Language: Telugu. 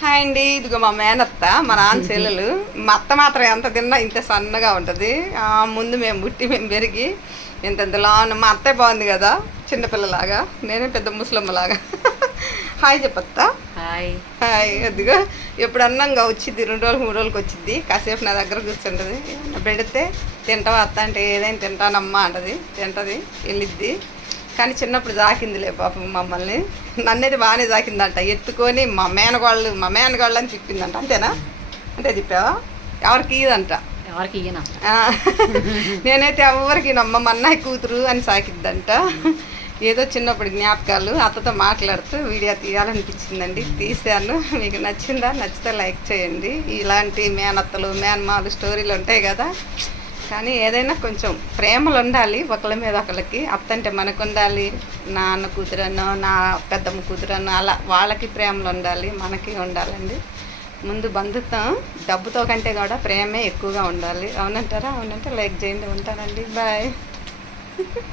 హాయ్ అండి, ఇదిగో మా మేనత్త, మా నాన్న చెల్లెలు. మా అత్త మాత్రం ఎంత తిన్నా ఇంత సన్నగా ఉంటుంది. ముందు మేము పెరిగి ఇంతలా ఉన్న మా అత్తయ్య బాగుంది కదా, చిన్నపిల్లలాగా. నేనే పెద్ద ముసలమ్మలాగా. హాయ్ చెప్పత్తా. Hi hi. అదిగో ఎప్పుడన్నా ఇంకా వచ్చింది, 2 రోజులు 3 రోజులకి వచ్చింది. కాసేపు నా దగ్గర కూర్చుంటుంది. పెడితే తింటావా అత్త అంటే ఏదైనా తింటానమ్మా అంటది. తింటది, వెళ్ళిద్ది. కానీ చిన్నప్పుడు జాకిందిలే పాపం మమ్మల్ని. నన్నైతే బాగానే జాకిందంట. ఎత్తుకొని మా మేనగాళ్ళు అని తిప్పిందంట. అంతేనా? అంటే తిప్పావా? ఎవరికి ఇదంట, ఎవరికి ఇయ్యనా? నేనైతే ఎవరికి నమ్మ మా అన్నయ్య కూతురు అని సాకిద్దంట. ఏదో చిన్నప్పుడు జ్ఞాపకాలు. అత్తతో మాట్లాడుతూ వీడియో తీయాలనిపించిందండి, తీశాను. మీకు నచ్చిందా? నచ్చితే లైక్ చేయండి. ఇలాంటి మేనత్తలు మేనమాలు స్టోరీలు ఉంటాయి కదా. కానీ ఏదైనా కొంచెం ప్రేమలు ఉండాలి ఒకళ్ళ మీద ఒకళ్ళకి. అత్త అంటే మనకు ఉండాలి, నాన్న కూతురనో నా పెద్దమ్మ కూతురనో అలా వాళ్ళకి ప్రేమలు ఉండాలి, మనకి ఉండాలండి. ముందు బంధుత్వం డబ్బుతో కంటే కూడా ప్రేమే ఎక్కువగా ఉండాలి. అవునంటారా? అవునంటే లైక్ చేయండి. ఉంటానండి, బాయ్.